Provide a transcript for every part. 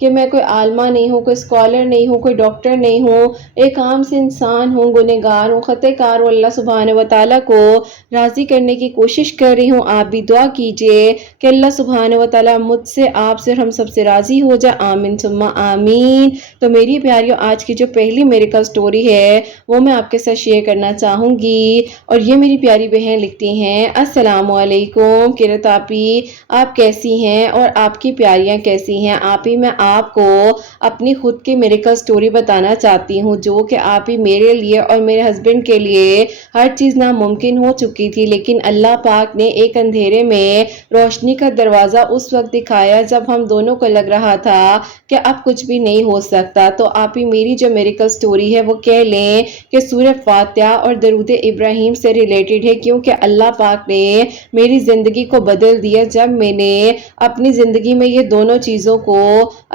کہ میں کوئی عالمہ نہیں ہوں، کوئی اسکالر نہیں ہوں، کوئی ڈاکٹر نہیں ہوں، ایک عام سے انسان ہوں، گنہگار ہوں، خطا کار ہوں، اللہ سبحانہ و تعالیٰ کو راضی کرنے کی کوشش کر رہی ہوں۔ آپ بھی دعا کیجئے کہ اللہ سبحانہ و تعالیٰ مجھ سے، آپ سے، ہم سب سے راضی ہو جائے، آمین ثم آمین۔ تو میری پیاریوں، آج کی جو پہلی میریکل سٹوری ہے وہ میں آپ کے ساتھ شیئر کرنا چاہوں گی، اور یہ میری پیاری بہن لکھتی ہیں: السلام علیکم قرۃ آپی، آپ کیسی ہیں اور آپ کی پیاریاں کیسی ہیں؟ آپی، میں آپ کو اپنی خود کی میریکل سٹوری بتانا چاہتی ہوں، جو کہ آپی میرے لیے اور میرے ہسبینڈ کے لیے ہر چیز ناممکن ہو چکی تھی، لیکن اللہ پاک نے ایک اندھیرے میں روشنی کا دروازہ اس وقت دکھایا جب ہم دونوں کو لگ رہا تھا کہ اب کچھ بھی نہیں ہو سکتا۔ تو آپی، میری جو میریکل سٹوری ہے وہ کہہ لیں کہ سورہ فاتحہ اور درود ابراہیم سے ریلیٹڈ ہے، کیونکہ اللہ پاک نے میری زندگی کو بدل دیا جب میں نے اپنی زندگی میں یہ دونوں چیزوں کو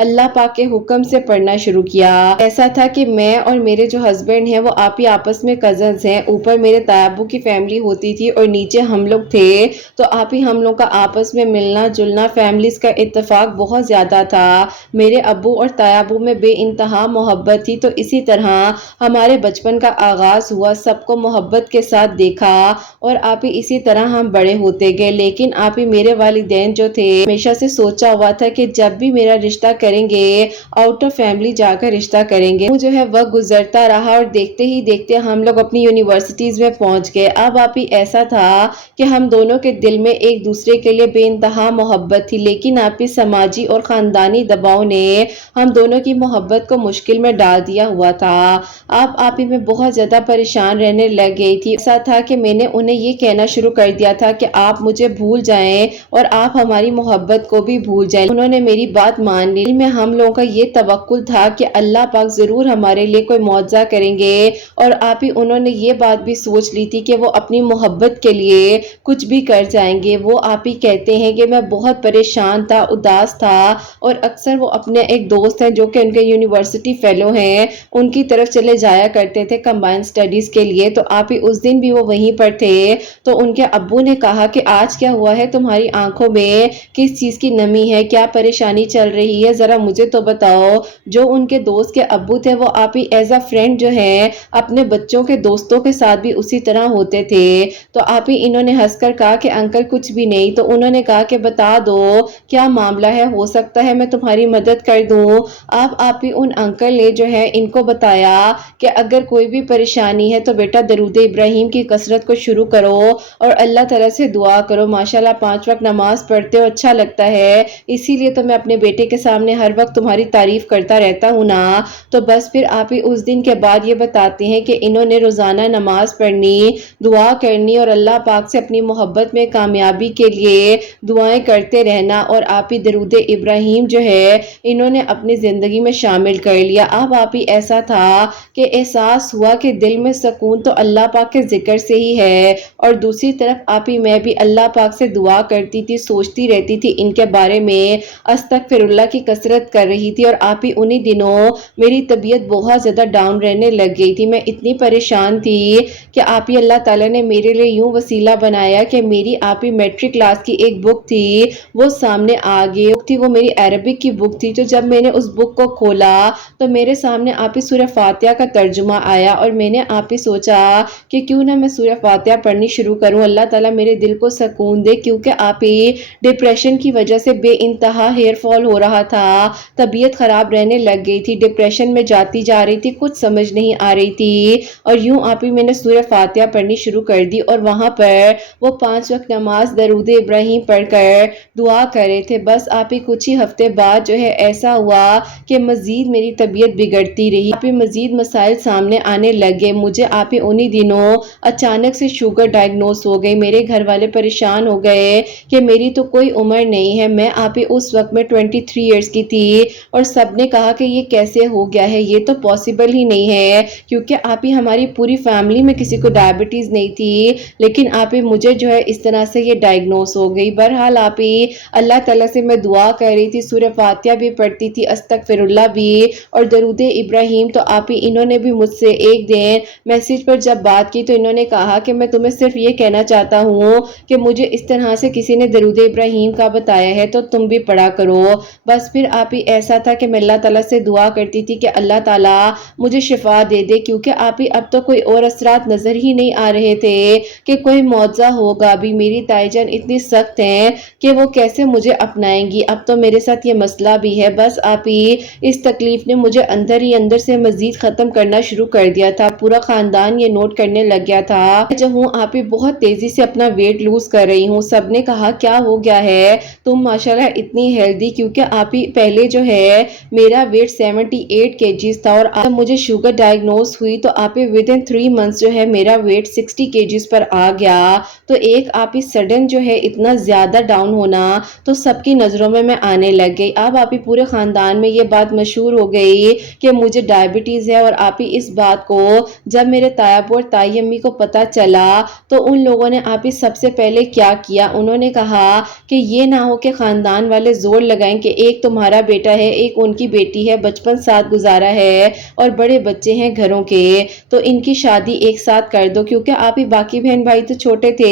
اللہ پاک کے حکم سے پڑھنا شروع کیا۔ ایسا تھا کہ میں اور میرے جو ہسبینڈ ہیں وہ آپی آپس میں کزنز ہیں، اوپر میرے تایابو کی فیملی ہوتی تھی اور نیچے ہم لوگ تھے، تو آپی ہم لوگ کا آپس میں ملنا جلنا، فیملیز کا اتفاق بہت زیادہ تھا۔ میرے ابو اور تایابو میں بے انتہا محبت تھی، تو اسی طرح ہمارے بچپن کا آغاز ہوا، سب کو محبت کے ساتھ دیکھا اور آپی اسی طرح ہم بڑے ہوتے گئے۔ لیکن آپی میرے والدین جو تھے ہمیشہ سے سوچا ہوا تھا کہ جب بھی میرا رشتہ کریں گے آؤٹ آف فیملی جا کر رشتہ کریں گے۔ وہ جو ہے وقت گزرتا رہا اور دیکھتے ہی دیکھتے ہم لوگ اپنی یونیورسٹیز میں پہنچ گئے۔ اب آپی ایسا تھا کہ ہم دونوں کے دل میں ایک دوسرے کے لیے بے انتہا محبت تھی، لیکن آپی سماجی اور خاندانی دباؤ نے ہم دونوں کی محبت کو مشکل میں ڈال دیا ہوا تھا۔ اب آپی میں بہت زیادہ پریشان رہنے لگ گئی تھی۔ ایسا تھا کہ میں نے انہیں یہ کہنا شروع کر دیا تھا کہ آپ مجھے بھول جائیں اور آپ ہماری محبت کو بھی بھول جائیں۔ انہوں نے میری بات مان لی۔ میں ہم لوگوں کا یہ توقع تھا کہ اللہ پاک ضرور ہمارے لیے کوئی معجزہ کریں گے، اور آپی انہوں نے یہ بات بھی سوچ لی تھی کہ وہ اپنی محبت کے لیے کچھ بھی کر جائیں گے۔ وہ آپی کہتے ہیں کہ میں بہت پریشان تھا، اداس تھا، اور اکثر وہ اپنے ایک دوست ہیں جو کہ ان کے یونیورسٹی فیلو ہیں، ان کی طرف چلے جایا کرتے تھے کمبائن سٹڈیز کے لیے۔ تو آپی اس دن بھی وہ وہیں پر تھے، تو ان کے ابو نے کہا کہ آج کیا ہوا ہے تمہاری آنکھوں میں، کس چیز کی نمی ہے، کیا پریشانی چل رہی ہے، ذرا مجھے تو بتاؤ۔ جو ان کے دوست کے ابو تھے وہ آپی ایز اے فرینڈ جو ہے اپنے بچوں کے دوستوں کے ساتھ بھی اسی طرح ہوتے تھے۔ تو آپی انہوں نے ہنس کر کہا کہ انکل کچھ بھی نہیں۔ تو انہوں نے کہا کہ بتا دو کیا معاملہ ہے، ہو سکتا ہے میں تمہاری مدد کر دوں۔ اب آپی ان انکل نے جو ہے ان کو بتایا کہ اگر کوئی بھی پریشانی ہے تو بیٹا درود ابراہیم کی کثرت کو شروع کرو اور اللہ تعالیٰ سے دعا کرو، ماشاءاللہ 5 وقت نماز پڑھتے ہو، اچھا لگتا ہے، اسی لیے تو میں اپنے بیٹے کے سامنے ہر وقت تمہاری تعریف کرتا رہتا ہوں نا۔ تو بس پھر آپی اس دن کے بعد یہ بتاتے ہیں کہ انہوں نے روزانہ نماز پڑھنی، دعا کرنی اور اللہ پاک سے اپنی محبت میں کامیابی کے لیے دعائیں کرتے رہنا، اور آپی درود ابراہیم جو ہے انہوں نے اپنی زندگی میں شامل کر لیا۔ اب آپی ایسا تھا کہ احساس ہوا کہ دل میں سکون تو اللہ پاک کے ذکر سے ہی ہے، اور دوسری طرف آپی میں بھی اللہ پاک سے دعا کرتی تھی، سوچتی رہتی تھی ان کے بارے میں، استغفر اللہ کی کثرت کر رہی تھی۔ اور آپی انہی دنوں میری طبیعت بہت زیادہ ڈاؤن رہنے لگ گئی تھی، میں اتنی پریشان تھی کہ آپی اللہ تعالیٰ نے میرے لیے یوں وسیلہ بنایا کہ میری آپی میٹرک کلاس کی ایک بک تھی وہ سامنے آ گئی تھی، وہ میری عربک کی بک تھی۔ تو جب میں نے اس بک کو کھولا تو میرے سامنے آپی سورہ فاتحہ کا ترجمہ آیا، اور میں نے آپی سوچا کہ کیوں نہ میں سورہ فاتحہ پڑھنی شروع کروں، اللہ تعالیٰ میرے دل کو سکون دے، کیونکہ آپی ڈپریشن کی وجہ سے بے انتہا ہیئر فال ہو رہا تھا، طبیعت خراب رہنے لگ گئی تھی، ڈپریشن میں جاتی جا رہی تھی، کچھ سمجھ نہیں آ رہی تھی، اور یوں آپی میں نے سورہ فاتحہ پڑھنی شروع کر دی، اور وہاں پر وہ 5 وقت نماز درود ابراہیم پڑھ کر دعا کر رہے تھے۔ بس آپی کچھ ہی ہفتے بعد جو ہے ایسا ہوا کہ مزید میری طبیعت بگڑتی رہی، آپی مزید مسائل سامنے آنے لگے۔ مجھے آپی انہی دنوں اچانک سے شوگر ڈائگنوز ہو گئی، میرے گھر والے پریشان ہو گئے کہ میری تو کوئی عمر نہیں ہے، میں آپی اس وقت میں 23 ایئرز کی تھی، اور سب نے کہا کہ یہ کیسے ہو گیا ہے، یہ تو پاسبل ہی نہیں ہے، کیونکہ آپی ہماری پوری فیملی میں کسی کو ڈائبٹیز نہیں تھی، لیکن آپی مجھے جو ہے اس طرح سے یہ ڈائگنوز ہو گئی۔ بہرحال آپی اللہ تعالیٰ سے میں دعا کر رہی تھی، سورہ فاتحہ بھی پڑھتی تھی، استغفر اللہ بھی، اور درود ابراہیم۔ تو آپی انہوں نے بھی مجھ سے ایک دن میسج پر جب بات کی تو انہوں نے کہا کہ میں تمہیں صرف یہ کہنا چاہتا ہوں کہ مجھے اس طرح سے کسی نے درود ابراہیم کا بتایا ہے تو تم بھی پڑھا کرو۔ بس پھر آپ ہی ایسا تھا کہ میں اللہ تعالیٰ سے دعا کرتی تھی کہ اللہ تعالیٰ مجھے شفا دے دے، کیونکہ آپ ہی اب تو کوئی اور اثرات نظر ہی نہیں آ رہے تھے کہ کوئی معجزہ ہوگا بھی۔ میری تائی جان اتنی سخت ہیں کہ وہ کیسے مجھے اپنائیں گی، اب تو میرے ساتھ یہ مسئلہ بھی ہے۔ بس آپ ہی اس تکلیف نے مجھے اندر ہی اندر سے مزید ختم کرنا شروع کر دیا تھا، پورا خاندان یہ نوٹ کرنے لگ گیا تھا جو ہوں آپ ہی بہت تیزی سے اپنا ویٹ لوز کر رہی ہوں۔ سب نے کہا کیا ہو گیا ہے، تم ماشاءاللہ اتنی ہیلدی، کیونکہ آپ ہی پہلے جو ہے میرا ویٹ 78 kgs تھا، اور اب مجھے شوگر ڈائگنوز ہوئی تو آپ ہی within 3 months جو ہے میرا ویٹ 60 kgs پر آ گیا۔ تو ایک آپ ہی سڈن جو ہے اتنا زیادہ ڈاؤن ہونا تو سب کی نظروں میں آنے لگ گئی۔ اب آپ ہی پورے خاندان میں یہ بات مشہور ہو گئی کہ مجھے ڈائبٹیز ہے، اور آپ ہی اس بات کو جب میرے تایا ابو اور تائی امی کو پتا چلا تو ان لوگوں نے آپ ہی سب سے پہلے کیا کیا، انہوں نے کہا کہ یہ نہ ہو کہ خاندان والے زور لگائیں کہ ایک تمہارا بیٹا ہے، ایک ان کی بیٹی ہے، بچپن ساتھ گزارا ہے اور بڑے بچے ہیں گھروں کے، تو ان کی شادی ایک ساتھ کر دو، کیونکہ آپ ہی باقی بہن بھائی تو چھوٹے تھے۔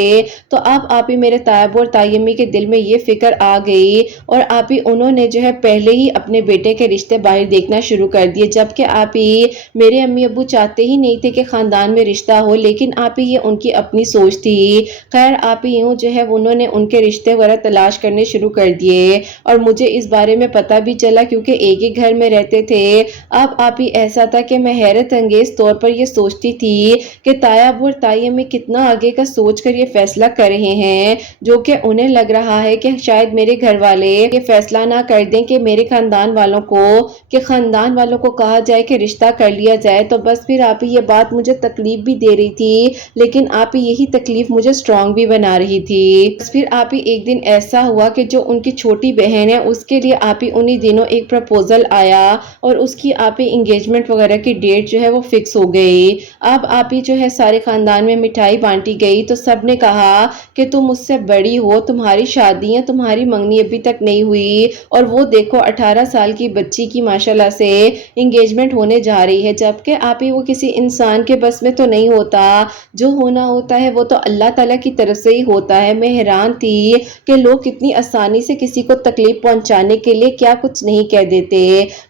تو اب آپ ہی میرے تایا ابو اور تائی امی کے دل میں یہ فکر آ گئی، اور آپ ہی انہوں نے جو ہے پہلے ہی اپنے بیٹے کے رشتے باہر دیکھنا شروع کر دیے، جبکہ آپ ہی میرے امی ابو چاہتے ہی نہیں تھے کہ خاندان میں رشتہ ہو، لیکن آپ ہی یہ ان کی اپنی سوچ تھی۔ خیر آپ ہی یوں جو ہے انہوں نے ان کے رشتے وغیرہ تلاش کرنے شروع کر دیے، اور مجھے اس بارے میں پتہ بھی چلا کیونکہ ایک ہی گھر میں رہتے تھے۔ اب آپ ہی ایسا تھا کہ میں حیرت انگیز طور پر یہ سوچتی تھی کہ تایا ابو اور تائی امی کتنا آگے کا سوچ کر یہ فیصلہ کر رہے ہیں، جو کہ انہیں لگ رہا ہے کہ شاید میرے گھر والے یہ فیصلہ نہ کر دیں کہ میرے خاندان والوں کو کہا جائے کہ رشتہ کر لیا جائے، تو بس پھر آپ ہی یہ بات مجھے تکلیف بھی دے رہی تھی، لیکن آپ ہی یہی تکلیف مجھے سٹرونگ بھی بنا رہی تھی۔ بس پھر آپ ہی ایک دن ایسا ہوا کہ جو ان کی چھوٹی بہن ہے اس کے لیے آپ ہی انہی دنوں ایک پرپوزل آیا، اور اس کی آپ ہی انگیجمنٹ وغیرہ کی ڈیٹ جو ہے وہ فکس ہو گئی۔ اب آپ ہی جو ہے سارے خاندان میں مٹھائی بانٹی گئی تو سب نے کہا کہ تم مجھ سے بڑی ہو، تمہاری شادی ہے، تمہاری منگنی ابھی تک نہیں ہوئی، اور وہ دیکھو 18 سال کی بچی کی ماشاءاللہ سے انگیجمنٹ ہونے جا رہی ہے، جبکہ آپ ہی وہ کسی انسان کے بس میں تو نہیں ہوتا، جو ہونا ہوتا ہے وہ تو اللہ تعالیٰ کی طرف سے ہی ہوتا ہے۔ میں حیران تھی کہ لوگ کتنی آسانی سے کسی کو تکلیف پہنچانے کے لیے کیا کچھ نہیں کہہ دیتے۔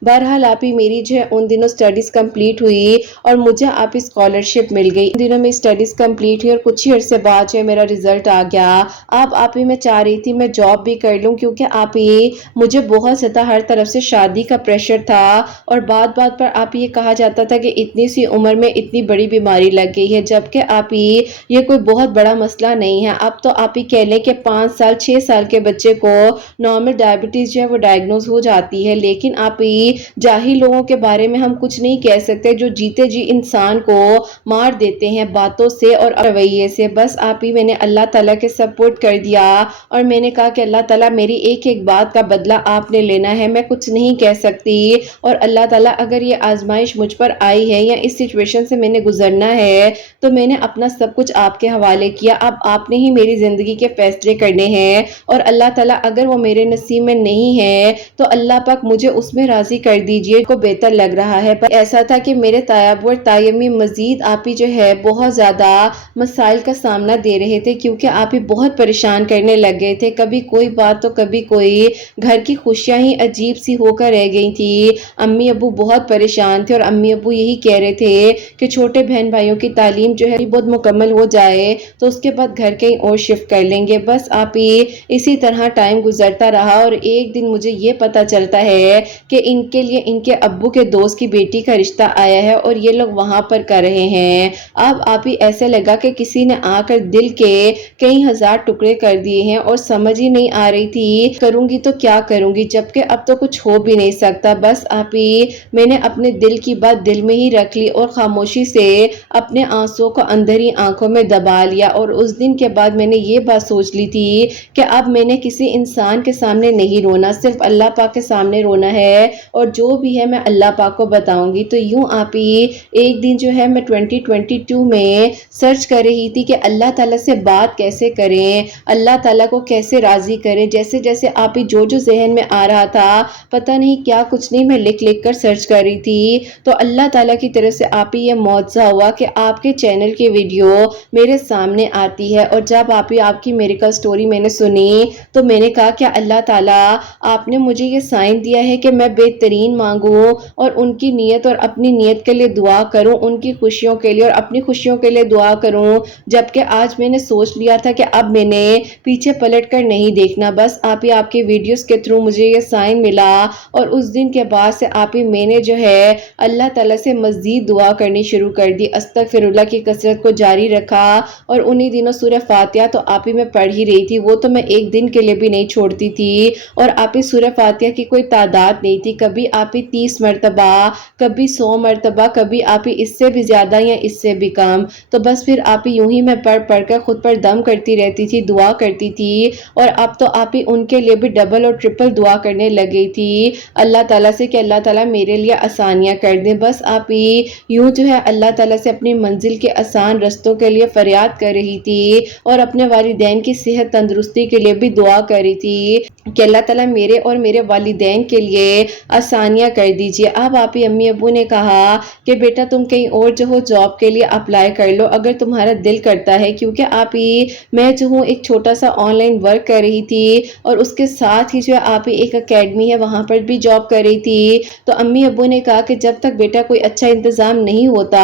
بہرحال آپ ہی میری جو ہے ان دنوں سٹڈیز کمپلیٹ ہوئی اور مجھے آپ ہی اسکالرشپ مل گئی۔ ان دنوں میں سٹڈیز کمپلیٹ ہوئی اور کچھ ہی عرصے بعد جو ہے میرا رزلٹ آ گیا۔ اب آپ ہی میں چاہ رہی تھی میں جاب بھی کر لوں، کیونکہ آپ ہی مجھے بہت زیادہ ہر طرف سے شادی کا پریشر تھا، اور بات بات پر آپ یہ کہا جاتا تھا کہ اتنی سی عمر میں اتنی بڑی بیماری لگ گئی ہے، جبکہ آپ ہی یہ کوئی بہت بڑا مسئلہ نہیں ہے۔ اب تو آپ ہی کہہ لیں کہ 5 سال 6 سال کے بچے کو نارمل ڈائبٹیز جو ہے وہ ڈائگنوز ہو جاتی ہے، لیکن آپ ہی جاہل لوگوں کے بارے میں ہم کچھ نہیں کہہ سکتے جو جیتے جی انسان کو مار دیتے ہیں باتوں سے اور رویے سے۔ بس آپ ہی میں نے اللہ تعالیٰ کے سپورٹ کر دیا، اور میں نے کہا کہ اللہ تعالیٰ میری ایک ایک بات کا بدلہ آپ نے لینا ہے، میں کچھ نہیں کہہ سکتی، اور اللہ تعالیٰ اگر یہ آزمائش مجھ پر آئی ہے یا اس سچویشن سے میں نے گزرنا ہے تو میں نے اپنا سب کچھ آپ کے حوالے کیا۔ اب آپ نے ہی میری زندگی کے فیصلے کرنے ہیں، اور اللہ تعالیٰ اگر وہ میرے نصیب میں نہیں ہے تو اللہ پاک مجھے اس میں راضی کر دیجئے کو بہتر لگ رہا ہے۔ پر ایسا تھا کہ میرے تایا ابو اور تائی امی مزید آپ ہی جو ہے بہت زیادہ مسائل کا سامنا دے رہے تھے، کیونکہ آپ ہی بہت پریشان کرنے لگ گئے تھے، کبھی کوئی بات تو کبھی کوئی، گھر کی خوشیاں ہی عجیب سی ہو کر رہ گئی تھی۔ امی ابو بہت پریشان تھے، اور امی ابو یہی کہہ رہے تھے کہ چھوٹے بہن بھائیوں کی تعلیم جو ہے بہت مکمل ہو جائے تو اس کے بعد گھر کہیں اور شفٹ کر لیں گے۔ بس آپ ہی اسی طرح ٹائم گزرتا رہا، اور ایک دن مجھے یہ پتا چلتا ہے کہ ان کے لیے ان کے ابو کے دوست کی بیٹی کا رشتہ آیا ہے، اور یہ لوگ وہاں پر کر رہے ہیں۔ اب آپ ہی ایسے لگا کہ کسی نے آ کر دل کے کئی ہزار ٹکڑے کر دیے ہیں، اور سمجھ ہی نہیں آ رہی تھی کروں گی تو کیا کروں گی، جبکہ اب تو کچھ ہو بھی نہیں سکتا۔ بس آپ ہی میں نے اپنے دل کی بات دل میں ہی رکھ لی، اور خاموشی سے اپنے آنسوں کو اندر ہی آنکھوں میں دبا لیا، اور اس دن کے بعد میں نے یہ بات سوچ لی تھی کہ اب میں نے کسی انسان کے سامنے نہیں رونا، صرف اللہ پاک کے سامنے رونا ہے، اور جو بھی ہے میں اللہ پاک کو بتاؤں گی۔ تو یوں آپ ہی ایک دن جو ہے میں 2022 میں سرچ کر رہی تھی کہ اللہ تعالیٰ سے بات کیسے کریں، اللہ تعالیٰ کو کیسے راضی کریں، جیسے جیسے آپ ہی جو ذہن میں آ رہا تھا پتہ نہیں کیا کچھ نہیں میں لکھ لکھ کر سرچ کر رہی تھی، تو اللہ تعالیٰ کی طرف سے آپ ہی یہ معجزہ ہوا کہ آپ کے چینل کی ویڈیو میرے سامنے آتی ہے، اور جب آپ ہی آپ کی میریکل سٹوری میں نے سنی تو میں نے کہا کہ اللہ تعالیٰ آپ نے مجھے مجھے یہ سائن دیا ہے کہ میں بہترین مانگوں اور ان کی نیت اور اپنی نیت کے لیے دعا کروں، ان کی خوشیوں کے لیے اور اپنی خوشیوں کے لیے دعا کروں، جبکہ آج میں نے سوچ لیا تھا کہ اب میں نے پیچھے پلٹ کر نہیں دیکھنا۔ بس آپ ہی آپ کے ویڈیوز کے تھرو مجھے یہ سائن ملا اور اس دن کے بعد سے آپ ہی میں نے جو ہے اللہ تعالیٰ سے مزید دعا کرنی شروع کر دی، استغفر اللہ کی کثرت کو جاری رکھا، اور انہی دنوں سورہ فاتحہ تو آپ ہی میں پڑھ ہی رہی تھی، وہ تو میں ایک دن کے لیے بھی نہیں چھوڑتی تھی، اور آپ ہی سورہ فاتحہ کی کوئی تعداد نہیں تھی، کبھی آپ ہی 30 مرتبہ، کبھی 100 مرتبہ، کبھی آپ ہی اس سے بھی زیادہ یا اس سے بھی کم۔ تو بس پھر آپ ہی یوں ہی میں پڑھ پڑھ کر خود پر دم کرتی رہتی تھی، دعا کرتی تھی، اور اب تو آپ ہی ان کے لیے بھی ڈبل اور ٹرپل دعا کرنے لگ گئی تھی اللہ تعالیٰ سے کہ اللہ تعالیٰ میرے لیے آسانیاں کر دیں۔ بس آپ ہی یوں جو ہے اللہ تعالیٰ سے اپنی منزل کے آسان رستوں کے لیے فریاد کر رہی تھی، اور اپنے والدین کی صحت تندرستی کے لیے بھی دعا کر رہی تھی کہ اللہ تعالیٰ میرے اور میرے والدین کے لیے آسانیاں کر دیجئے۔ اب آپ ہی امی ابو نے کہا کہ بیٹا تم کہیں اور جو ہو جاب کے لیے اپلائی کر لو اگر تمہارا دل کرتا ہے، کیونکہ آپ ہی میں جو ہوں ایک چھوٹا سا آن لائن ورک کر رہی تھی، اور اس کے ساتھ ہی جو ہے آپ ہی ایک اکیڈمی ہے وہاں پر بھی جاب کر رہی تھی۔ تو امی ابو نے کہا کہ جب تک بیٹا کوئی اچھا انتظام نہیں ہوتا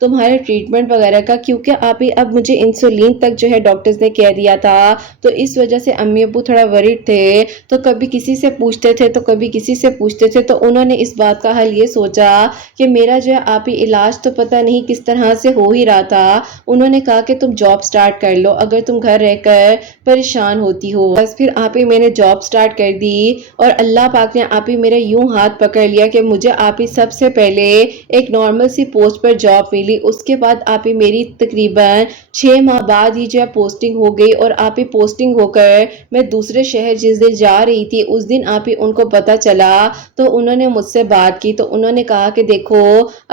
تمہارے ٹریٹمنٹ وغیرہ کا، کیونکہ آپ ہی اب مجھے انسولین تک جو ہے ڈاکٹرز نے کہہ دیا تھا، تو اس وجہ سے امی ابو تھوڑا ورڈ تھے، تو کبھی کسی سے پوچھتے تھے تو کبھی کسی سے پوچھتے تھے، تو انہوں نے اس بات کا حل یہ سوچا کہ میرا جو ہے آپ ہی علاج تو پتہ نہیں کس طرح سے ہو ہی رہا تھا، انہوں نے کہا کہ تم جاب سٹارٹ کر لو اگر تم گھر رہ کر پریشان ہوتی ہو۔ بس پھر آپ ہی میں نے جاب سٹارٹ کر دی، اور اللہ پاک نے آپ ہی میرا یوں ہاتھ پکڑ لیا کہ مجھے آپ ہی سب سے پہلے ایک نارمل سی پوسٹ پر جاب ملی، اس کے بعد آپ ہی میری تقریباً 6 ماہ بعد ہی جو ہے پوسٹنگ ہو گئی، اور آپ ہی پوسٹنگ ہو کر میں دوسرے شہر جس دن جا رہی تھی اس دن آپ ہی ان کو پتہ چلا، تو انہوں نے مجھ سے بات کی، تو انہوں نے کہا کہ دیکھو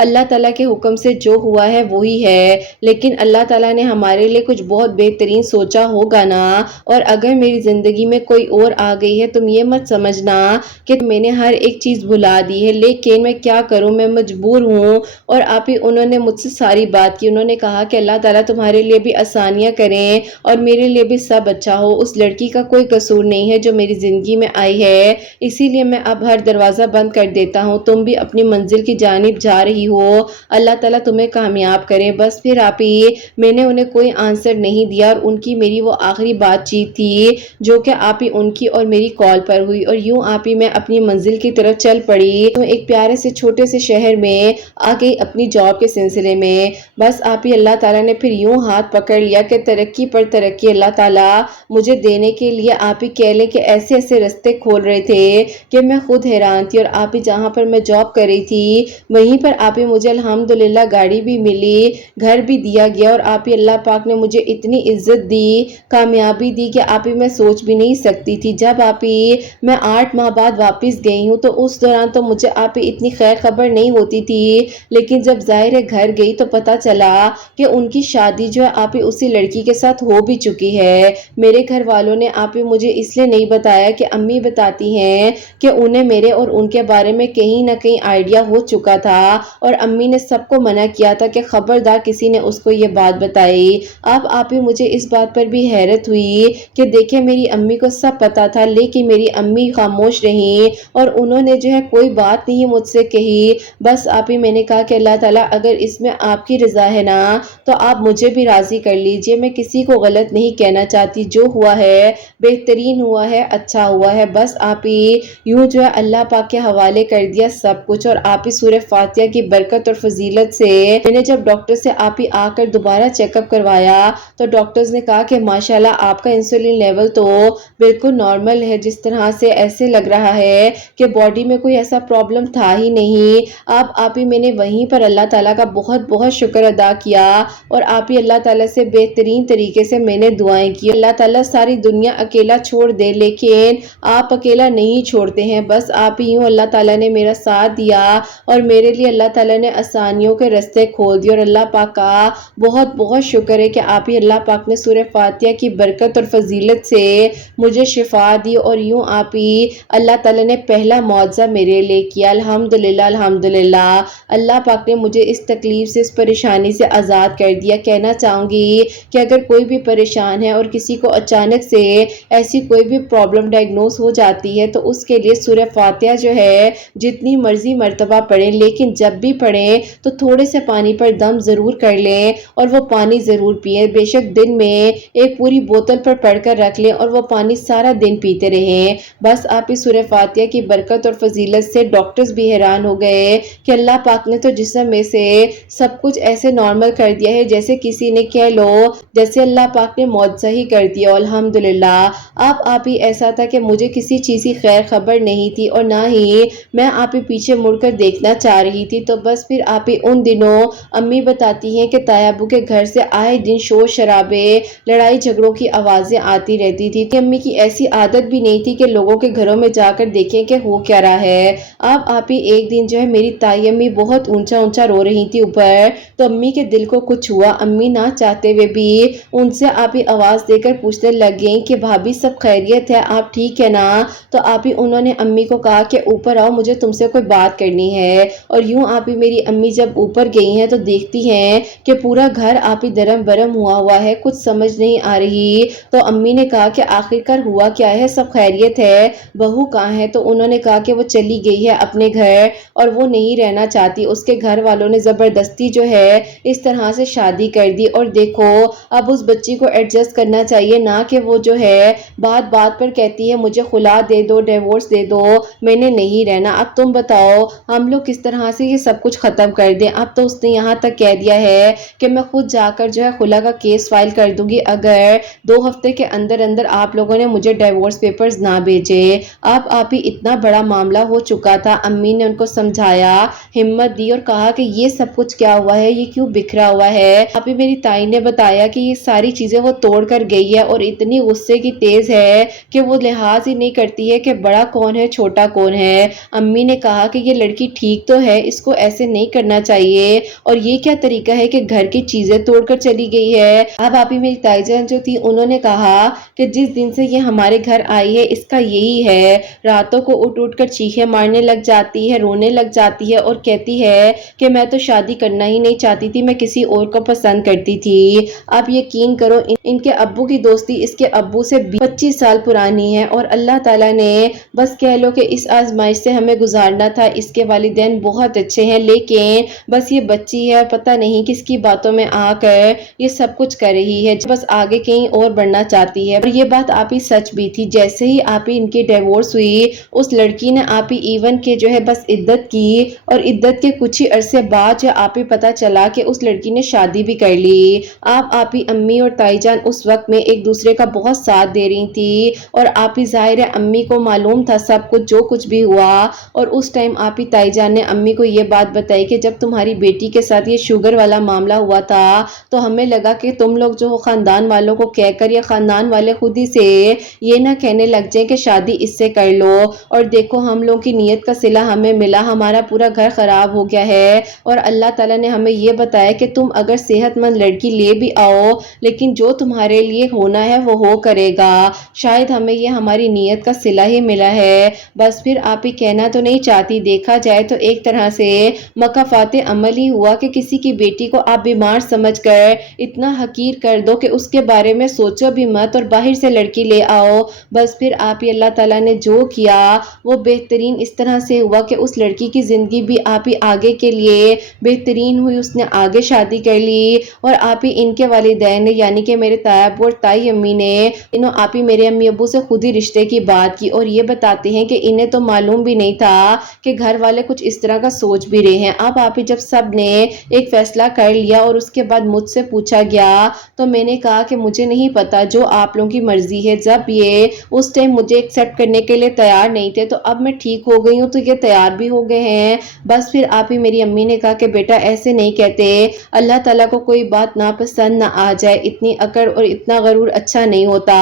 اللہ تعالیٰ کے حکم سے جو ہوا ہے وہی ہے، لیکن اللہ تعالیٰ نے ہمارے لیے کچھ بہت بہترین سوچا ہوگا نا، اور اگر میری زندگی میں کوئی اور آ گئی ہے تم یہ مت سمجھنا کہ میں نے ہر ایک چیز بھلا دی ہے، لیکن میں کیا کروں، میں مجبور ہوں۔ اور آپ ہی انہوں نے مجھ سے ساری بات کی، انہوں نے کہا کہ اللہ تعالیٰ تمہارے لیے بھی آسانیاں کریں اور میرے لیے بھی سب اچھا ہو، اس لڑکی کا کوئی قصور نہیں ہے جو میری زندگی میں آئی ہے، اسی لیے میں اب ہر دروازہ بند کر دیتا ہوں، تم بھی اپنی منزل کی جانب جا رہی ہو، اللہ تعالیٰ تمہیں کامیاب کرے۔ بس پھر آپ ہی میں نے انہیں کوئی آنسر نہیں دیا، اور ان کی میری وہ آخری بات چیت تھی جو کہ آپ ہی ان کی اور میری کال پر ہوئی، اور یوں آپ ہی میں اپنی منزل کی طرف چل پڑی، تو ایک پیارے سے چھوٹے سے شہر میں آ گئی اپنی جاب کے سلسلے میں۔ بس آپ ہی اللہ تعالیٰ نے پھر یوں ہاتھ پکڑ لیا کہ ترقی پر ترقی اللہ تعالیٰ مجھے دینے کے لیے آپ ہی کہہ لے کہ ایسے ایسے رستے کھول رہے تھے کہ میں خود حیران تھی، اور آپ ہی جہاں پر میں جاب کر رہی تھی وہیں پر آپ ہی مجھے الحمدللہ گاڑی بھی ملی، گھر بھی دیا گیا، اور آپ ہی اللہ پاک نے مجھے اتنی عزت دی، کامیابی دی کہ آپ ہی میں سوچ بھی نہیں سکتی تھی۔ جب آپ ہی میں 8 ماہ بعد واپس گئی ہوں تو اس دوران تو مجھے آپ ہی اتنی خیر خبر نہیں ہوتی تھی، لیکن جب ظاہر ہے گھر گئی تو پتہ چلا کہ ان کی شادی جو ہے آپ ہی اسی لڑکی کے ساتھ ہو بھی چکی ہے۔ میرے گھر والوں نے آپ ہی مجھے اس لیے نہیں بتایا کہ امی بتاتی ہیں کہ انہیں میرے اور ان کے بارے میں کہیں نہ کہیں آئیڈیا ہو چکا تھا، اور امی نے سب کو منع کیا تھا کہ خبردار کسی نے اس کو یہ بات بتائی۔ اب آپ ہی مجھے اس بات پر بھی حیرت ہوئی کہ دیکھیں میری امی کو سب پتا تھا، لیکن میری امی خاموش رہیں، اور انہوں نے جو ہے کوئی بات نہیں مجھ سے کہی۔ بس آپ ہی میں نے کہا کہ اللہ تعالیٰ اگر اس میں آپ کی رضا ہے نا تو آپ مجھے بھی راضی کر لیجئے، میں کسی کو غلط نہیں کہنا چاہتی، جو ہوا ہے بہترین ہوا ہے، اچھا ہوا ہے۔ بس آپ ہی یوں جو ہے اللہ پاک کے حوالے کر دیا سب کچھ، اور آپ ہی سورہ فاتحہ کی برکت اور فضیلت سے میں نے جب ڈاکٹر سے آپ ہی آ کر دوبارہ چیک اپ کروایا تو ڈاکٹرز نے کہا کہ ماشاءاللہ آپ کا انسولین لیول تو بالکل نارمل ہے، جس طرح سے ایسے لگ رہا ہے کہ باڈی میں کوئی ایسا پرابلم تھا ہی نہیں۔ اب آپ ہی میں نے وہیں پر اللہ تعالیٰ کا بہت بہت شکر ادا کیا، اور آپ ہی اللہ تعالیٰ سے بہترین طریقے سے میں نے دعائیں کی، اللہ تعالیٰ ساری دنیا اکیلا چھوڑ دے لیکن آپ اکیلا نہیں چھوڑتے ہیں۔ بس آپ ہی ہوں اللہ تعالیٰ نے میرا ساتھ دیا، اور میرے لیے اللہ تعالیٰ نے آسانیوں کے رستے کھول دیے، اور اللہ پاک کا بہت بہت شکر ہے کہ آپ ہی اللہ پاک نے سورہ فاتحہ کی برکت اور فضیلت سے مجھے شفا دی، اور یوں آپ ہی اللہ تعالیٰ نے پہلا معجزہ میرے لیے کیا۔ الحمدللہ الحمدللہ اللہ پاک نے مجھے اس تکلیف سے، اس پریشانی سے آزاد کر دیا۔ کہنا چاہوں گی کہ اگر کوئی بھی پریشان ہے اور کسی کو اچانک سے ایسی کوئی بھی پرابلم ڈائگنوز ہو جاتی ہے ہے تو اس کے لیے سورہ فاتحہ جو ہے جتنی مرضی مرتبہ پڑھیں، لیکن جب بھی پڑھیں تو تھوڑے سے پانی پر دم ضرور کر لیں اور وہ پانی ضرور پئیں۔ بے شک دن میں ایک پوری بوتل پر پڑھ کر رکھ لیں اور وہ پانی سارا دن پیتے رہیں۔ بس آپ اس سورہ فاتحہ کی برکت اور فضیلت سے ڈاکٹرز بھی حیران ہو گئے کہ اللہ پاک نے تو جسم میں سے سب کچھ ایسے نارمل کر دیا ہے جیسے کسی نے کہہ لو جیسے اللہ پاک نے معجزہ ہی کر دیا۔ الحمدللہ۔ آپ ہی ایسا تھا کہ مجھے کسی چیز کی خیر خبر نہیں تھی اور نہ ہی میں آپ ہی پیچھے مڑ کر دیکھنا چاہ رہی تھی، تو بس پھر آپ ہی ان دنوں امی بتاتی ہیں کہ تایا ابو کے گھر سے آئے دن شور شرابے، لڑائی جھگڑوں کی آوازیں آتی رہتی تھی کہ امی کی ایسی عادت بھی نہیں تھی کہ لوگوں کے گھروں میں جا کر دیکھیں کہ ہو کیا رہا ہے۔ آپ ہی ایک دن جو ہے میری تائی امی بہت اونچا اونچا رو رہی تھی اوپر، تو امی کے دل کو کچھ ہوا۔ امی نہ چاہتے ہوئے بھی ان سے آپ ہی آواز دے کر پوچھنے لگ گئیں کہ بھابھی سب خیریت ہے، آپ ٹھیک ہے نا؟ تو آپ ہی انہوں نے امی کو کہا کہ اوپر آؤ، مجھے تم سے کوئی بات کرنی ہے۔ اور یوں آپ ہی میری امی جب اوپر گئی ہیں تو دیکھتی ہیں کہ پورا گھر آپ ہی درم برم ہوا ہے، کچھ سمجھ نہیں آ رہی۔ تو امی نے کہا کہ آخرکار ہوا کیا ہے، سب خیریت ہے، بہو کہاں ہے؟ تو انہوں نے کہا کہ وہ چلی گئی ہے اپنے گھر اور وہ نہیں رہنا چاہتی، اس کے گھر والوں نے زبردستی جو ہے اس طرح سے شادی کر دی، اور دیکھو اب اس بچی کو ایڈجسٹ کرنا چاہیے، نہ کہ وہ جو ہے بات بات پر کہتی ہے مجھے خلا دے دو، ڈیورس دے دو، میں نے نہیں رہنا۔ اب تم بتاؤ ہم لوگ کس طرح سے یہ سب کچھ ختم کر دیں؟ اب تو اس نے یہاں تک کہہ دیا ہے کہ میں خود جا کر جو ہے خلا کا کیس فائل کر دوں گی اگر 2 ہفتے کے اندر اندر آپ لوگوں نے مجھے ڈیورس پیپرز نہ بھیجے۔ اب آپ ہی اتنا بڑا معاملہ ہو چکا تھا، امی نے ان کو سمجھایا، ہمت دی اور کہا کہ یہ سب کچھ کیا ہوا ہے، یہ کیوں بکھرا ہوا ہے؟ ابھی میری تائی نے بتایا کہ یہ ساری چیزیں وہ توڑ کر گئی ہے اور اتنی غصے کی تیز ہے کہ وہ لحاظ ہی نہیں کرتی ہے کہ بڑا کون ہے چھوٹا کون ہے۔ امی نے کہا کہ یہ لڑکی ٹھیک تو ہے، اس کو ایسے نہیں کرنا چاہیے، اور یہ کیا طریقہ ہے کہ گھر کی چیزیں توڑ کر چلی گئی ہے؟ اب آپ ہی میری تائی جان جو تھی انہوں نے کہا کہ جس دن سے یہ ہمارے گھر آئی ہے اس کا یہی ہے، راتوں کو اٹھ اٹھ کر چیخیں مارنے لگ جاتی ہے، رونے لگ جاتی ہے اور کہتی ہے کہ میں تو شادی کرنا ہی نہیں چاہتی تھی، میں کسی اور کو پسند کرتی تھی۔ آپ یقین کرو ان کے ابو کی دوستی اس کے ابو سے 25 سال پرانی ہے، اور اللہ تعالیٰ نے بس کہہ لو کہ اس آزمائش سے ہمیں گزارنا تھا۔ اس کے والدین بہت اچھے ہیں لیکن بس یہ بچی ہے، پتہ نہیں کس کی باتوں میں آ کر یہ سب کچھ کر رہی ہے، بس آگے کہیں اور بڑھنا چاہتی ہے۔ اور یہ بات آپ ہی سچ بھی تھی، جیسے ہی آپ ہی ان کی ڈیورس ہوئی اس لڑکی نے آپ ہی ایون کے جو ہے بس عدت کی، اور عدت کے کچھ ہی عرصے بعد جو آپ ہی پتہ چلا کہ اس لڑکی نے شادی بھی کر لی۔ آپ ہی امی اور تائی جان اس وقت میں ایک دوسرے کا بہت ساتھ دے رہی تھی، اور آپ ہی ظاہر ہے امی کو معلوم تھا سب کچھ جو کچھ بھی ہوا، اور اس ٹائم آپ ہی تائی جان نے امی کو یہ بات بتائی کہ جب تمہاری بیٹی کے ساتھ یہ شوگر والا معاملہ ہوا تھا تو ہمیں لگا کہ تم لوگ جو خاندان والوں کو کہہ کر یا خاندان والے خود ہی سے یہ نہ کہنے لگ جائیں کہ شادی اس سے کر لو، اور دیکھو ہم لوگ کی نیت کا صلہ ہمیں ملا، ہمارا پورا گھر خراب ہو گیا ہے، اور اللہ تعالیٰ نے ہمیں یہ بتایا کہ تم اگر صحت مند لڑکی لے بھی آؤ لیکن جو تمہارے لیے ہونا ہے وہ ہو کرے گا، شاید ہمیں یہ ہماری نیت کا صلہ ہی ملا ہے۔ بس پھر آپ ہی کہنا تو نہیں چاہتی، دیکھا جائے تو ایک طرح سے مکافات عمل ہی ہوا کہ کسی کی بیٹی کو آپ بیمار سمجھ کر اتنا حقیر کر دو کہ اس کے بارے میں سوچو بھی مت اور باہر سے لڑکی لے آؤ۔ بس پھر آپ ہی اللہ تعالیٰ نے جو کیا وہ بہترین اس طرح سے ہوا کہ اس لڑکی کی زندگی بھی آپ ہی آگے کے لیے بہترین ہوئی، اس نے آگے شادی کر لی، اور آپ ہی ان کے والدین نے یعنی کہ میرے تایا ابو اور تائی امی نے انہوں آپ ہی میرے امی ابو سے خود ہی رشتے کی بات کی، اور یہ بتاتے ہیں کہ انہیں تو معلوم بھی نہیں تھا کہ گھر والے کچھ اس طرح کا سوچ بھی رہے ہیں۔ اب آپ ہی جب سب نے ایک فیصلہ کر لیا اور اس کے بعد مجھ سے پوچھا گیا تو میں نے کہا کہ مجھے نہیں پتا، جو آپ لوگوں کی مرضی ہے۔ جب یہ اس ٹائم مجھے ایکسیپٹ کرنے کے لیے تیار نہیں تھے تو اب میں ٹھیک ہو گئی ہوں تو یہ تیار بھی ہو گئے ہیں۔ بس پھر آپ ہی میری امی نے کہا کہ بیٹا ایسے نہیں کہتے، اللہ تعالیٰ کو کوئی بات ناپسند نہ آ جائے، اتنی اکڑ اور اتنا غرور اچھا نہیں ہوتا،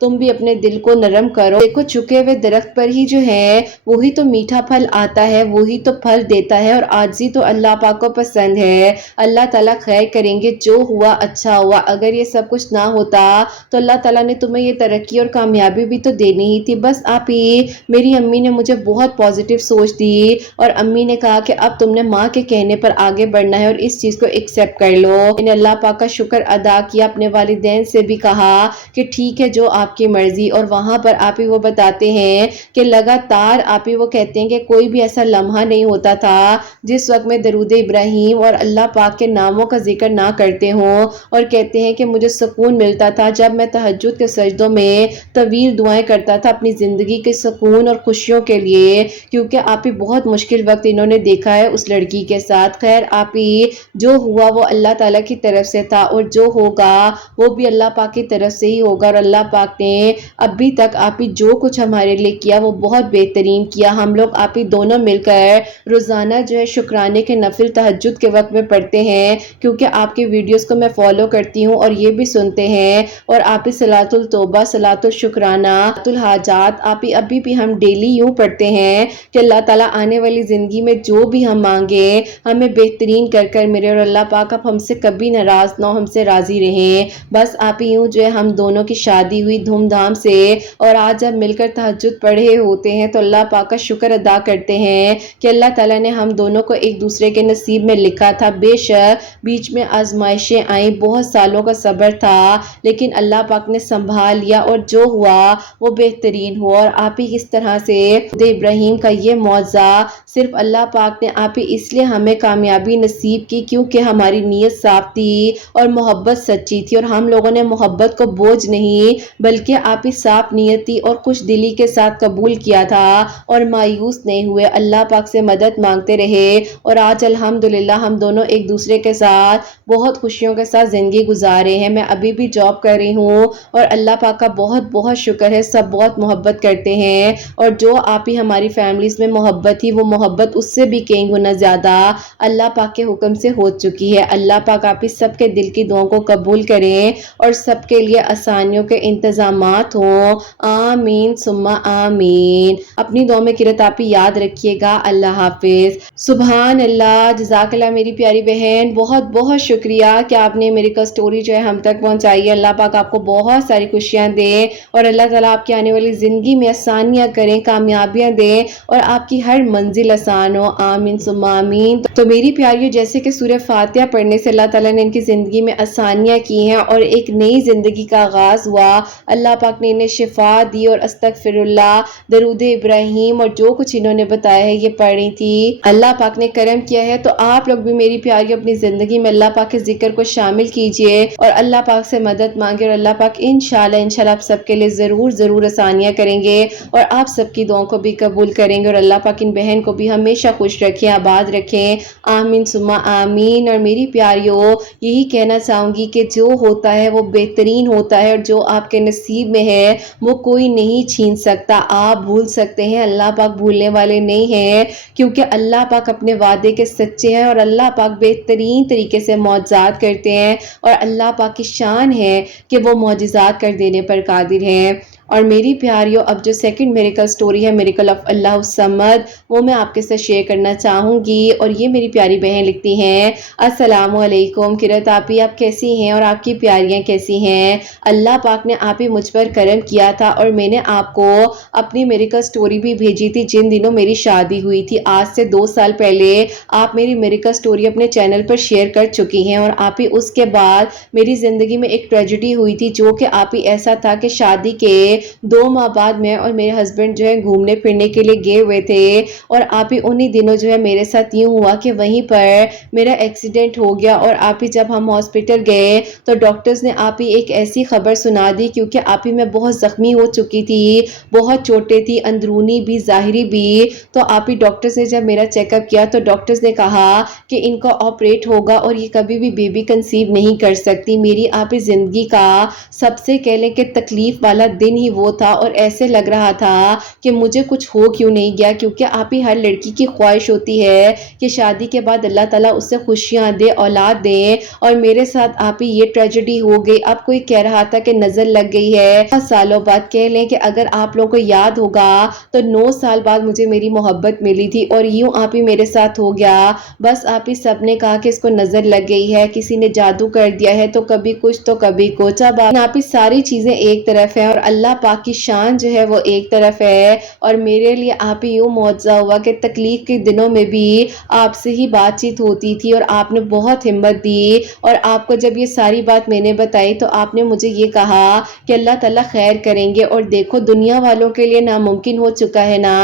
تم بھی اپنے دل کو نرم کرو، دیکھو جھکے ہوئے درخت پر ہی جو ہے وہی تو میٹھا پھل آتا ہے، وہی تو پھل دیتا ہے، اور عاجزی تو اللہ پاک کو پسند ہے، اللہ تعالیٰ خیر کریں گے، جو ہوا اچھا ہوا، اگر یہ سب کچھ نہ ہوتا تو اللہ تعالیٰ نے تمہیں یہ ترقی اور کامیابی بھی تو دینی ہی تھی۔ بس آپ ہی میری امی نے مجھے بہت پازیٹیو سوچ دی، اور امی نے کہا کہ اب تم نے ماں کے کہنے پر آگے بڑھنا ہے اور اس چیز کو ایکسیپٹ کر لو۔ میں نے اللہ پاک کا شکر ادا کیا، اپنے والدین سے بھی کہا کہ ٹھیک ہے جو آپ کی مرضی، اور وہاں پر آپ ہی وہ بتاتے فرماتے ہیں کہ لگاتار آپ ہی وہ کہتے ہیں کہ کوئی بھی ایسا لمحہ نہیں ہوتا تھا جس وقت میں درود ابراہیم اور اللہ پاک کے ناموں کا ذکر نہ کرتے ہوں، اور کہتے ہیں کہ مجھے سکون ملتا تھا جب میں تہجد کے سجدوں میں طویل دعائیں کرتا تھا اپنی زندگی کے سکون اور خوشیوں کے لیے، کیونکہ آپ ہی بہت مشکل وقت انہوں نے دیکھا ہے اس لڑکی کے ساتھ۔ خیر آپ ہی جو ہوا وہ اللہ تعالیٰ کی طرف سے تھا، اور جو ہوگا وہ بھی اللہ پاک کی طرف سے ہی ہوگا، اور اللہ پاک نے ابھی تک آپ ہی جو کچھ ہمارے لیے کیا وہ بہت بہترین کیا۔ ہم لوگ آپ ہی دونوں مل کر روزانہ جو ہے شکرانے کے نفل تہجد کے وقت میں پڑھتے ہیں، کیونکہ آپ کی ویڈیوز کو میں فالو کرتی ہوں اور یہ بھی سنتے ہیں، اور آپ ہی صلاۃ التوبہ، صلاۃ الشکرانہ، صلاۃ الحاجات آپ ہی ابھی بھی ہم ڈیلی یوں پڑھتے ہیں کہ اللہ تعالیٰ آنے والی زندگی میں جو بھی ہم مانگے ہمیں بہترین کر کر میرے، اور اللہ پاک آپ ہم سے کبھی ناراض نہ ہو، ہم سے راضی رہیں۔ بس آپ ہی یوں جو ہے ہم دونوں کی شادی ہوئی دھوم دھام سے، اور آج جب مل کر تہجد پڑھے ہوتے ہیں تو اللہ پاک کا شکر ادا کرتے ہیں کہ اللہ تعالیٰ نے ہم دونوں کو ایک دوسرے کے نصیب میں لکھا تھا۔ بے شک بیچ میں آزمائشیں آئیں، بہت سالوں کا صبر تھا، لیکن اللہ پاک نے سنبھال لیا، اور جو ہوا وہ بہترین ہوا۔ اور آپ ہی کس طرح سے ابراہیم کا یہ معجزہ صرف اللہ پاک نے آپ ہی اس لیے ہمیں کامیابی نصیب کی کیونکہ ہماری نیت صاف تھی اور محبت سچی تھی، اور ہم لوگوں نے محبت کو بوجھ نہیں بلکہ آپ ہی صاف نیتی اور خوش دلی کے ساتھ قبول کیا تھا، اور مایوس نہیں ہوئے، اللہ پاک سے مدد مانگتے رہے، اور آج الحمدللہ ہم دونوں ایک دوسرے کے ساتھ بہت خوشیوں کے ساتھ زندگی گزارے ہیں۔ میں ابھی بھی جاب کر رہی ہوں، اور اللہ پاک کا بہت بہت شکر ہے، سب بہت محبت کرتے ہیں، اور جو آپ ہی ہماری فیملیز میں محبت تھی وہ محبت اس سے بھی کئی گنا زیادہ اللہ پاک کے حکم سے ہو چکی ہے۔ اللہ پاک آپ ہی سب کے دل کی دعاؤں کو قبول کریں اور سب کے لیے آسانیوں کے انتظامات ہوں، آمین ثم آمین۔ اپنی دعا میں قرت آپ ہی یاد رکھیے گا۔ اللہ حافظ۔ سبحان اللہ، جزاک اللہ میری پیاری بہن، بہت بہت شکریہ کہ آپ نے میری کا سٹوری جو ہے ہم تک پہنچائی ہے۔ اللہ پاک آپ کو بہت ساری خوشیاں دے، اور اللہ تعالیٰ آپ کی آنے والی زندگی میں آسانیاں کریں، کامیابیاں دیں، اور آپ کی ہر منزل آسان ہو، آمین ثم آمین۔ تو میری پیاریوں، جیسے کہ سورہ فاتحہ پڑھنے سے اللہ تعالیٰ نے ان کی زندگی میں آسانیاں کی ہیں اور ایک نئی زندگی کا آغاز ہوا، اللہ پاک نے انہیں شفا دی، اور استغفر اللہ، درود ابراہیم اور جو کچھ انہوں نے بتایا ہے یہ پڑھی تھی، اللہ پاک نے کرم کیا ہے۔ تو آپ لوگ بھی میری پیاریوں اپنی زندگی میں اللہ پاک کے ذکر کو شامل کیجئے اور اللہ پاک سے مدد مانگے، اور اللہ پاک انشاءاللہ آپ سب کے لیے ضرور ضرور آسانیاں کریں گے، اور آپ سب کی دعاؤں کو بھی قبول کریں گے، اور اللہ پاک ان بہن کو بھی ہمیشہ خوش رکھیں، آباد رکھیں، آمین ثم آمین۔ اور میری پیاریوں، یہی کہنا چاہوں گی کہ جو ہوتا ہے وہ بہترین ہوتا ہے، اور جو آپ کے نصیب میں ہے وہ کوئی نہیں چھین سکتا۔ آپ بھول سکتے ہیں، اللہ پاک بھولنے والے نہیں ہیں، کیونکہ اللہ پاک اپنے وعدے کے سچے ہیں، اور اللہ پاک بہترین طریقے سے معجزات کرتے ہیں، اور اللہ پاک کی شان ہے کہ وہ معجزات کر دینے پر قادر ہیں۔ اور میری پیاریوں، اب جو سیکنڈ میریکل سٹوری ہے، میریکل آف اللہ الصمد، وہ میں آپ کے ساتھ شیئر کرنا چاہوں گی، اور یہ میری پیاری بہن لکھتی ہیں، السلام علیکم قرت آپی، آپ کیسی ہیں اور آپ کی پیاریاں کیسی ہیں؟ اللہ پاک نے آپ ہی مجھ پر کرم کیا تھا، اور میں نے آپ کو اپنی میریکل سٹوری بھی بھیجی تھی جن دنوں میری شادی ہوئی تھی۔ آج سے 2 سال پہلے آپ میری میریکل سٹوری اپنے چینل پر شیئر کر چکی ہیں، اور آپ ہی اس کے بعد میری زندگی میں ایک ٹریجڈی ہوئی تھی، جو کہ آپ ہی ایسا تھا کہ شادی کے 2 ماہ بعد میں اور میرے ہسبینڈ جو ہے گھومنے پھرنے کے لیے گئے ہوئے تھے، اور آپ ہی انہی دنوں جو ہے میرے ساتھ یوں ہوا کہ وہیں پر میرا ایکسیڈنٹ ہو گیا، اور آپ ہی جب ہم ہاسپٹل گئے تو ڈاکٹرز نے آپ ہی ایک ایسی خبر سنا دی، کیونکہ آپ ہی میں بہت زخمی ہو چکی تھی، بہت چوٹیں تھی، اندرونی بھی ظاہری بھی۔ تو آپ ہی ڈاکٹرز نے جب میرا چیک اپ کیا تو ڈاکٹرز نے کہا کہ ان کا آپریٹ ہوگا اور یہ کبھی بھی بیبی کنسیو نہیں کر سکتی۔ میری آپ ہی زندگی کا سب سے کہہ لیں کہ تکلیف والا دن ہی وہ تھا، اور ایسے لگ رہا تھا کہ مجھے کچھ ہو کیوں نہیں گیا، کیونکہ آپ ہی ہر لڑکی کی خواہش ہوتی ہے کہ شادی کے بعد اللہ تعالیٰ اسے خوشیاں دے، اولاد دے، اور میرے ساتھ آپ ہی یہ ٹریجڈی ہو گئی۔ اب کوئی کہہ رہا تھا کہ نظر لگ گئی ہے، بہت سالوں بعد، کہہ لیں کہ اگر آپ لوگوں کو یاد ہوگا تو 9 سال بعد مجھے میری محبت ملی تھی، اور یوں آپ ہی میرے ساتھ ہو گیا۔ بس آپ ہی سب نے کہا کہ اس کو نظر لگ گئی ہے، کسی نے جادو کر دیا ہے، تو کبھی کچھ تو کبھی کچھ۔ اب آپ ہی ساری چیزیں ایک طرف ہیں، اور اللہ پاک کی شان جو ہے وہ ایک طرف ہے، اور میرے لیے آپ ہی یوں معجزہ ہوا کہ تکلیف کے دنوں میں بھی آپ سے ہی بات چیت ہوتی تھی اور آپ نے بہت ہمت دی، اور آپ کو جب یہ ساری بات میں نے بتائی تو آپ نے مجھے یہ کہا کہ اللہ تعالیٰ خیر کریں گے، اور دیکھو دنیا والوں کے لیے ناممکن ہو چکا ہے نا،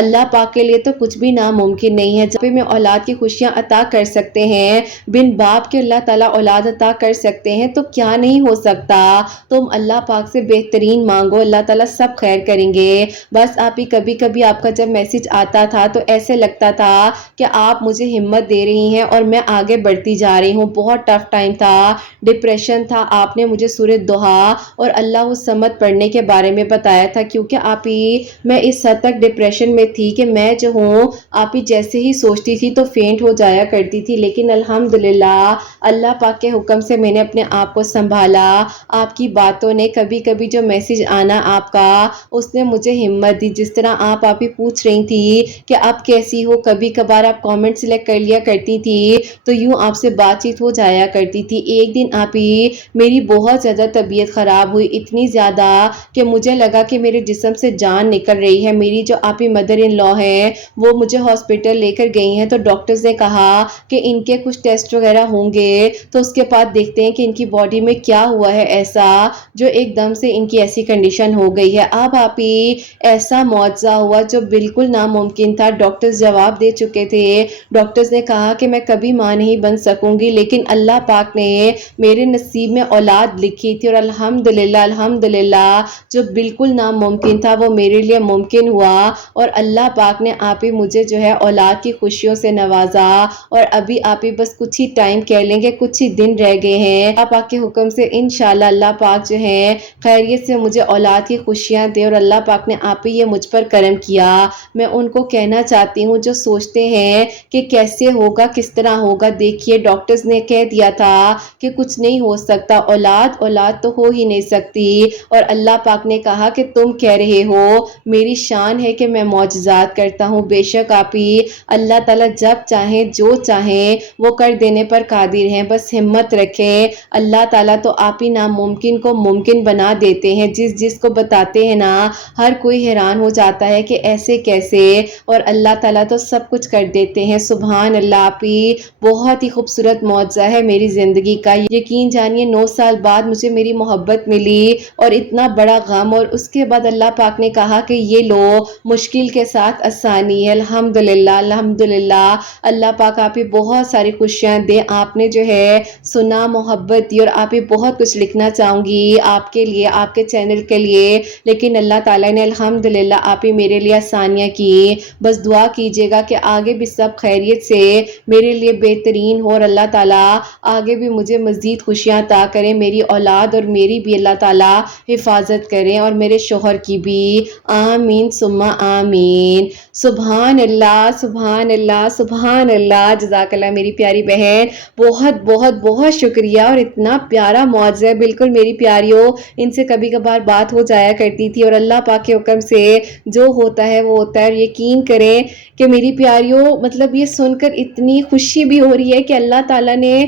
اللہ پاک کے لیے تو کچھ بھی ناممکن نہیں ہے۔ جب میں اولاد کی خوشیاں عطا کر سکتے ہیں، بن باپ کے اللہ تعالیٰ اولاد عطا کر سکتے ہیں، تو کیا نہیں ہو سکتا۔ تم اللہ پاک سے بہترین مانگو، اللہ تعالیٰ سب خیر کریں گے۔ بس آپ ہی کبھی کبھی آپ کا جب میسج آتا تھا تو ایسے لگتا تھا کہ آپ مجھے ہمت دے رہی ہیں اور میں آگے بڑھتی جا رہی ہوں۔ بہت ٹف ٹائم تھا، ڈپریشن تھا، آپ نے مجھے سورۃ الضحیٰ اور اللہ الصمد پڑھنے کے بارے میں بتایا تھا، کیونکہ آپ ہی میں اس حد تک ڈپریشن میں تھی کہ میں جو ہوں آپ ہی جیسے ہی سوچتی تھی تو فینٹ ہو جایا کرتی تھی، لیکن الحمدللہ اللہ پاک کے حکم سے میں نے اپنے آپ کو سنبھالا۔ آپ کی باتوں نے، کبھی کبھی جو میسج آنا آپ کا، اس نے مجھے ہمت دی۔ جس طرح آپ ہی پوچھ رہی تھی کہ آپ کیسی ہو، کبھی کبھار آپ کامنٹ سلیکٹ کر لیا کرتی تھی تو یوں آپ سے بات چیت ہو جایا کرتی تھی۔ ایک دن آپ ہی میری بہت زیادہ طبیعت خراب ہوئی، اتنی زیادہ کہ مجھے لگا کہ میرے جسم سے جان نکل رہی ہے۔ میری جو آپ ہی مدر ان لا ہے وہ مجھے ہاسپٹل لے کر گئی ہیں، تو ڈاکٹرز نے کہا کہ ان کے کچھ ٹیسٹ وغیرہ ہوں گے تو اس کے بعد دیکھتے ہیں کہ ان کی باڈی میں کیا ہوا ہے ایسا جو ایک دم سے ان کی ایسی کنڈیشن ہو گئی ہے۔ اب آپ ہی ایسا معجزہ ہوا جو بالکل ناممکن تھا۔ ڈاکٹرز جواب دے چکے تھے، ڈاکٹرز نے کہا کہ میں کبھی ماں نہیں بن سکوں گی، لیکن اللہ پاک نے میرے نصیب میں اولاد لکھی تھی، اور الحمدللہ جو بالکل ناممکن تھا وہ میرے لیے ممکن ہوا، اور اللہ پاک نے آپ ہی مجھے جو ہے اولاد کی خوشیوں سے نوازا۔ اور ابھی آپ ہی بس کچھ ہی ٹائم کہہ لیں گے، کچھ ہی دن رہ گئے ہیں، اللہ پاک کے حکم سے انشاءاللہ اللہ پاک جو ہے خیریت سے مجھے اولاد کی خوشیاں دے، اور اللہ پاک نے آپ ہی یہ مجھ پر کرم کیا۔ میں ان کو کہنا چاہتی ہوں جو سوچتے ہیں کہ کیسے ہوگا، کس طرح ہوگا، دیکھیے ڈاکٹرز نے کہہ دیا تھا کہ کچھ نہیں ہو سکتا، اولاد تو ہو ہی نہیں سکتی، اور اللہ پاک نے کہا کہ تم کہہ رہے ہو، میری شان ہے کہ میں معجزات کرتا ہوں۔ بے شک آپ ہی اللہ تعالیٰ جب چاہیں جو چاہیں وہ کر دینے پر قادر ہیں، بس ہمت رکھیں۔ اللہ تعالیٰ تو آپ ہی ناممکن کو ممکن بنا دیتے ہیں، جس کو بتاتے ہیں نا ہر کوئی حیران ہو جاتا ہے کہ ایسے کیسے، اور اللہ تعالیٰ تو سب کچھ کر دیتے ہیں۔ سبحان اللہ، آپ ہی بہت ہی خوبصورت معجزہ ہے میری زندگی کا۔ یقین جانیے 9 سال بعد مجھے میری محبت ملی اور اتنا بڑا غم، اور اس کے بعد اللہ پاک نے کہا کہ یہ لو مشکل کے ساتھ آسانی ہے۔ الحمدللہ اللہ پاک آپ ہی بہت ساری خوشیاں دے۔ آپ نے جو ہے سنا، محبت دی، اور آپ ہی بہت کچھ لکھنا چاہوں گی آپ کے لیے، آپ کے چینل کے لیے، لیکن اللہ تعالیٰ نے الحمدللہ آپ ہی میرے لیے آسانیاں کی۔ بس دعا کیجیے گا کہ آگے بھی سب خیریت سے میرے لیے بہترین ہو، اور اللہ تعالیٰ آگے بھی مجھے مزید خوشیاں عطا کریں، میری اولاد اور میری بھی اللہ تعالیٰ حفاظت کریں، اور میرے شوہر کی بھی، آمین ثم آمین۔ سبحان اللہ، سبحان اللہ، سبحان اللہ۔ جزاک اللہ میری پیاری بہن، بہت بہت بہت شکریہ، اور اتنا پیارا معجزہ ہے، بالکل میری پیاریوں، ان سے کبھی کبھار بات ہو جایا کرتی تھی، اور اللہ پاک کے حکم سے جو ہوتا ہے وہ ہوتا ہے۔ اور یقین کریں کہ میری پیاریوں، مطلب یہ سن کر اتنی خوشی بھی ہو رہی ہے کہ اللہ تعالیٰ نے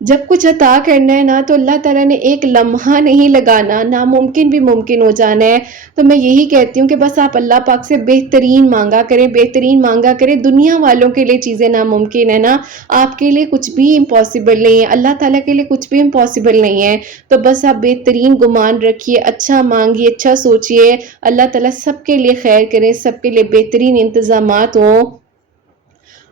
جب کچھ عطا کرنا ہے نا تو اللہ تعالیٰ نے ایک لمحہ نہیں لگانا، ناممکن بھی ممکن ہو جانا ہے۔ تو میں یہی کہتی ہوں کہ بس آپ اللہ پاک سے بہترین مانگا کریں، بہترین مانگا کریں۔ دنیا والوں کے لیے چیزیں ناممکن ہے نا، آپ کے لیے کچھ بھی امپاسبل نہیں ہے، اللہ تعالیٰ کے لیے کچھ بھی امپاسبل نہیں ہے۔ تو بس آپ بہترین گمان رکھیے، اچھا مانگیے، اچھا سوچیے، اللہ تعالیٰ سب کے لیے خیر کریں، سب کے لیے بہترین انتظامات ہوں،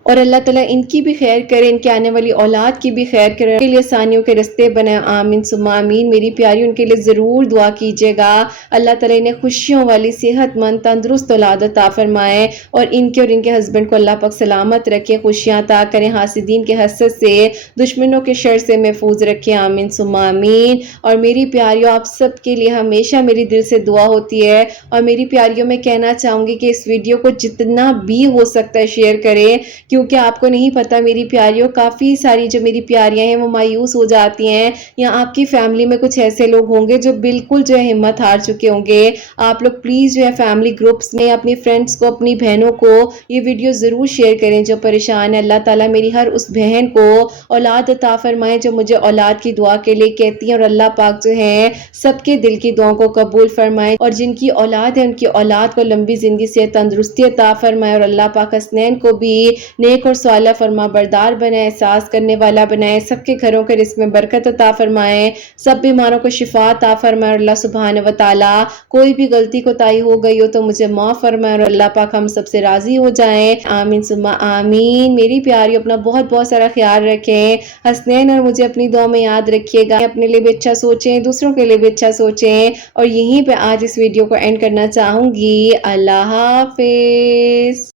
اور اللہ تعالیٰ ان کی بھی خیر کرے، ان کے آنے والی اولاد کی بھی خیر کرے، ان کے لیے آسانیوں کے رستے بنائے، آمین ثم آمین۔ میری پیاری ان کے لیے ضرور دعا کیجیے گا، اللہ تعالیٰ انہیں خوشیوں والی، صحت مند، تندرست اولاد عطا فرمائے، اور ان کے اور ان کے ہسبینڈ کو اللہ پاک سلامت رکھے، خوشیاں عطا کریں، حاسدین کے حسد سے، دشمنوں کے شر سے محفوظ رکھے، آمین ثم آمین۔ اور میری پیاریوں، آپ سب کے لیے ہمیشہ میری دل سے دعا ہوتی ہے، اور میری پیاریوں میں کہنا چاہوں گی کہ اس ویڈیو کو جتنا بھی ہو سکتا ہے شیئر کریں، کیونکہ آپ کو نہیں پتا میری پیاریوں، کافی ساری جو میری پیاریاں ہیں وہ مایوس ہو جاتی ہیں، یا آپ کی فیملی میں کچھ ایسے لوگ ہوں گے جو بالکل جو ہے ہمت ہار چکے ہوں گے۔ آپ لوگ پلیز جو ہے فیملی گروپس میں اپنی فرینڈس کو، اپنی بہنوں کو یہ ویڈیو ضرور شیئر کریں جو پریشان ہے۔ اللہ تعالیٰ میری ہر اس بہن کو اولاد عطا فرمائے جو مجھے اولاد کی دعا کے لیے کہتی ہیں، اور اللہ پاک جو ہے سب کے دل کی دعاؤں کو قبول فرمائے، اور جن کی اولاد ہے ان کی اولاد کو لمبی زندگی سے تندرستی عطا فرمائے، اور اللہ پاک حسنین کو بھی نیک اور صالح فرما بردار بنائے، احساس کرنے والا بنائے، سب کے گھروں کے رزق میں برکت عطا فرمائے، سب بیماروں کو شفا عطا فرمائے، اور اللہ سبحانہ و تعالیٰ کوئی بھی غلطی کوتاہی ہو گئی ہو تو مجھے معاف فرمائے، اور اللہ پاک ہم سب سے راضی ہو جائیں، آمین ثم آمین۔ میری پیاری اپنا بہت بہت سارا خیال رکھیں، حسنین اور مجھے اپنی دعا میں یاد رکھیے گا، اپنے لیے بھی اچھا سوچیں، دوسروں کے لیے بھی اچھا سوچیں، اور یہیں پہ آج اس ویڈیو کو اینڈ کرنا چاہوں گی۔ اللہ حافظ۔